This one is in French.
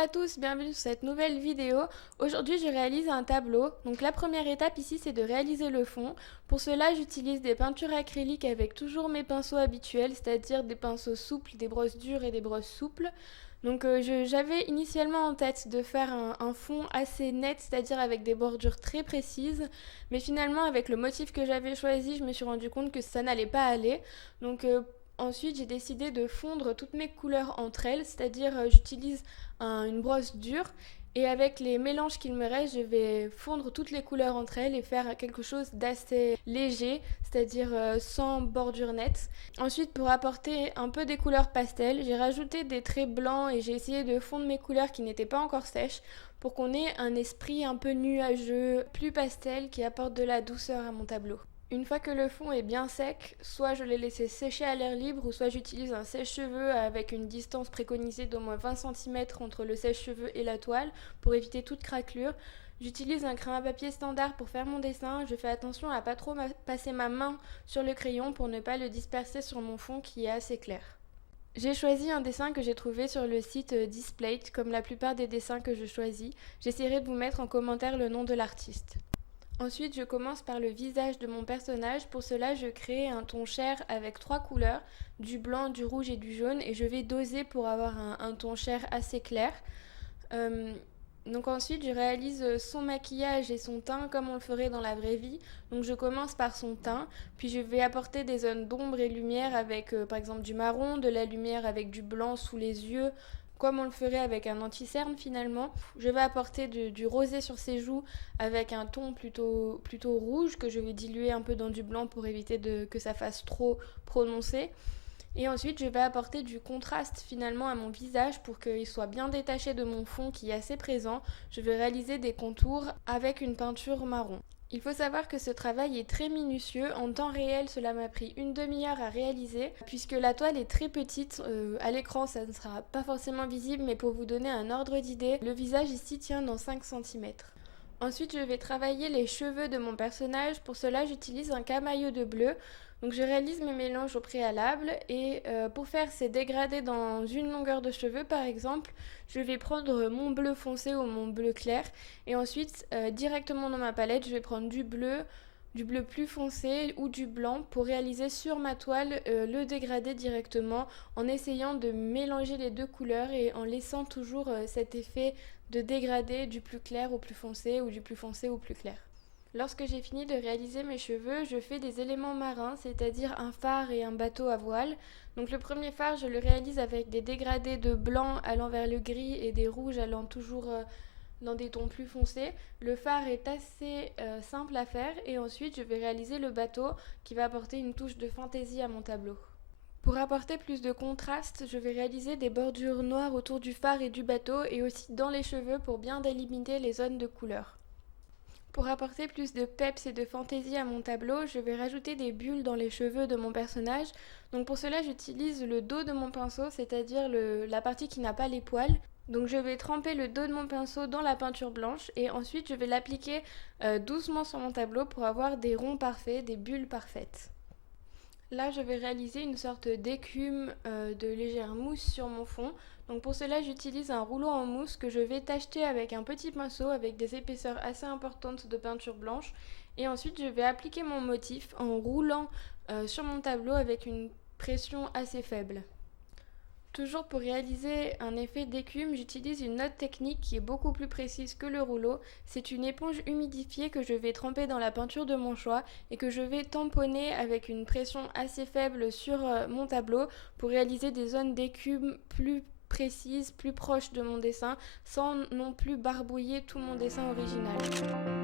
à tous, bienvenue sur cette nouvelle vidéo. Aujourd'hui je réalise un tableau. Donc la première étape ici c'est de réaliser le fond. Pour cela j'utilise des peintures acryliques avec toujours mes pinceaux habituels, c'est-à-dire des pinceaux souples, des brosses dures et des brosses souples. Donc j'avais initialement en tête de faire un fond assez net, c'est-à-dire avec des bordures très précises. Mais finalement avec le motif que j'avais choisi, je me suis rendu compte que ça n'allait pas aller. Donc ensuite, j'ai décidé de fondre toutes mes couleurs entre elles, c'est-à-dire j'utilise une brosse dure et avec les mélanges qu'il me reste, je vais fondre toutes les couleurs entre elles et faire quelque chose d'assez léger, c'est-à-dire sans bordure nette. Ensuite, pour apporter un peu des couleurs pastel, j'ai rajouté des traits blancs et j'ai essayé de fondre mes couleurs qui n'étaient pas encore sèches pour qu'on ait un esprit un peu nuageux, plus pastel qui apporte de la douceur à mon tableau. Une fois que le fond est bien sec, soit je l'ai laissé sécher à l'air libre ou soit j'utilise un sèche-cheveux avec une distance préconisée d'au moins 20 cm entre le sèche-cheveux et la toile pour éviter toute craquelure. J'utilise un crayon à papier standard pour faire mon dessin. Je fais attention à pas trop passer ma main sur le crayon pour ne pas le disperser sur mon fond qui est assez clair. J'ai choisi un dessin que j'ai trouvé sur le site Displate, comme la plupart des dessins que je choisis. J'essaierai de vous mettre en commentaire le nom de l'artiste. Ensuite, je commence par le visage de mon personnage. Pour cela, je crée un ton chair avec 3 couleurs, du blanc, du rouge et du jaune. Et je vais doser pour avoir un ton chair assez clair. Donc ensuite, je réalise son maquillage et son teint comme on le ferait dans la vraie vie. Donc je commence par son teint, puis je vais apporter des zones d'ombre et lumière avec par exemple du marron, de la lumière avec du blanc sous les yeux, comme on le ferait avec un anti-cerne finalement. Je vais apporter du rosé sur ses joues avec un ton plutôt rouge que je vais diluer un peu dans du blanc pour éviter que ça fasse trop prononcé. Et ensuite, je vais apporter du contraste finalement à mon visage pour qu'il soit bien détaché de mon fond qui est assez présent. Je vais réaliser des contours avec une peinture marron. Il faut savoir que ce travail est très minutieux. En temps réel, cela m'a pris une demi-heure à réaliser puisque la toile est très petite. À l'écran, ça ne sera pas forcément visible, mais pour vous donner un ordre d'idée, le visage ici tient dans 5 cm. Ensuite, je vais travailler les cheveux de mon personnage. Pour cela, j'utilise un camailleux de bleu. Donc je réalise mes mélanges au préalable et pour faire ces dégradés dans une longueur de cheveux par exemple, je vais prendre mon bleu foncé ou mon bleu clair et ensuite directement dans ma palette, je vais prendre du bleu plus foncé ou du blanc pour réaliser sur ma toile le dégradé directement en essayant de mélanger les deux couleurs et en laissant toujours cet effet de dégradé du plus clair au plus foncé ou du plus foncé au plus clair. Lorsque j'ai fini de réaliser mes cheveux, je fais des éléments marins, c'est-à-dire un phare et un bateau à voile. Donc le premier phare, je le réalise avec des dégradés de blanc allant vers le gris et des rouges allant toujours dans des tons plus foncés. Le phare est assez simple à faire et ensuite je vais réaliser le bateau qui va apporter une touche de fantaisie à mon tableau. Pour apporter plus de contraste, je vais réaliser des bordures noires autour du phare et du bateau et aussi dans les cheveux pour bien délimiter les zones de couleur. Pour apporter plus de peps et de fantaisie à mon tableau, je vais rajouter des bulles dans les cheveux de mon personnage. Donc pour cela, j'utilise le dos de mon pinceau, c'est-à-dire la partie qui n'a pas les poils. Donc je vais tremper le dos de mon pinceau dans la peinture blanche et ensuite je vais l'appliquer doucement sur mon tableau pour avoir des ronds parfaits, des bulles parfaites. Là, je vais réaliser une sorte d'écume de légère mousse sur mon fond. Donc pour cela, j'utilise un rouleau en mousse que je vais tacheter avec un petit pinceau avec des épaisseurs assez importantes de peinture blanche. Et ensuite, je vais appliquer mon motif en roulant sur mon tableau avec une pression assez faible. Toujours pour réaliser un effet d'écume, j'utilise une autre technique qui est beaucoup plus précise que le rouleau. C'est une éponge humidifiée que je vais tremper dans la peinture de mon choix et que je vais tamponner avec une pression assez faible sur mon tableau pour réaliser des zones d'écume plus précises, plus proches de mon dessin, sans non plus barbouiller tout mon dessin original.